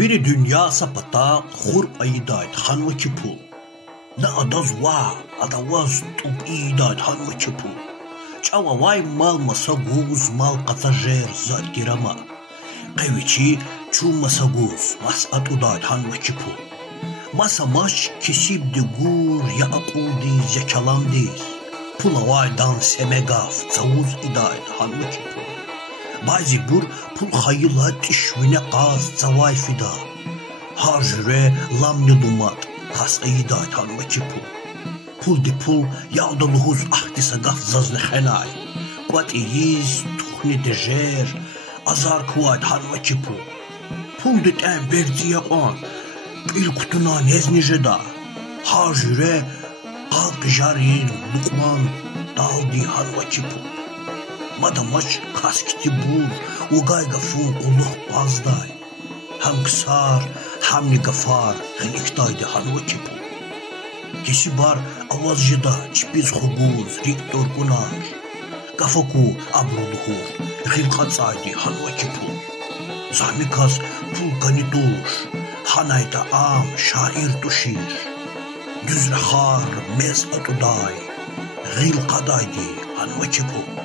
Biri dünya sapata hur ayıdayt hanva çipu. Na adaz va adavaz tup iyidayt hanva çipu. Çava vay mal masaguz mal katajер zatkirama. Qeviçi çu masaguz mas atudayt hanva çipu. Masa maç kesibdi gur ya aquldi zekalandiz. Pula vaydan semegaf zavuz idayt hanva çipu. Bazı bur pul hayıla tişvine qaz zavay fida. Harjüre lamni dumat has ayıdayt hanva çipu. Pul di pul yağdalıhuz ahdi sagaf zazlı helay. Kuat iyiz tuhni dejer azar kuat hanva çipu. Pul di ten verdiye on il kutuna neznijeda. Harjüre kalk jarir lukman daldi hanva çipu. Madamaç kaskiti bur ugay gafun uluh bazday. Hem kısar hem nigafar heliktaydı hanva çipu. Kesi bar avazcıda çipiz huguz riktor kunar. Gafaku abruduhur hilkatsaydı hanva çipu. Zahmikas pul ganiduş hanayda am şair tuşir. Düzrehar mez atuday hilkadaydı hanva çipu.